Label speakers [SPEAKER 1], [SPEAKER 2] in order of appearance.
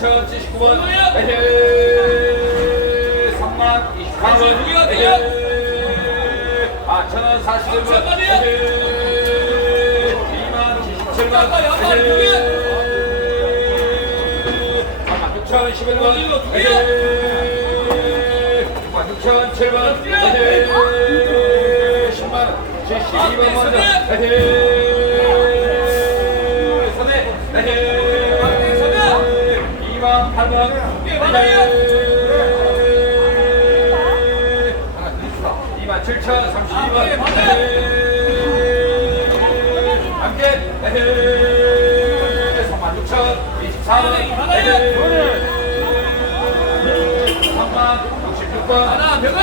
[SPEAKER 1] 6,079번. 에헤. 3만 24원.
[SPEAKER 2] 누구야,
[SPEAKER 1] 에헤.
[SPEAKER 2] 누구야?
[SPEAKER 1] 4,000원 41번.
[SPEAKER 2] 잠깐만요.
[SPEAKER 1] 에헤. 2만 77원.
[SPEAKER 2] 잠깐만, 양반,
[SPEAKER 1] 에헤.
[SPEAKER 2] 누구야?
[SPEAKER 1] 3만 6,011원.
[SPEAKER 2] 이거 누구야?
[SPEAKER 1] 에헤. 6만 6,007원.
[SPEAKER 2] 누구야?
[SPEAKER 1] 에헤. 10만 72번 먼저.
[SPEAKER 2] 선배!
[SPEAKER 1] 에헤. 선배. 2번, 8번. 만
[SPEAKER 2] 7천 32번
[SPEAKER 1] 함께 3만
[SPEAKER 2] 6천 24번
[SPEAKER 1] 3만 66번
[SPEAKER 2] 하나
[SPEAKER 1] 병원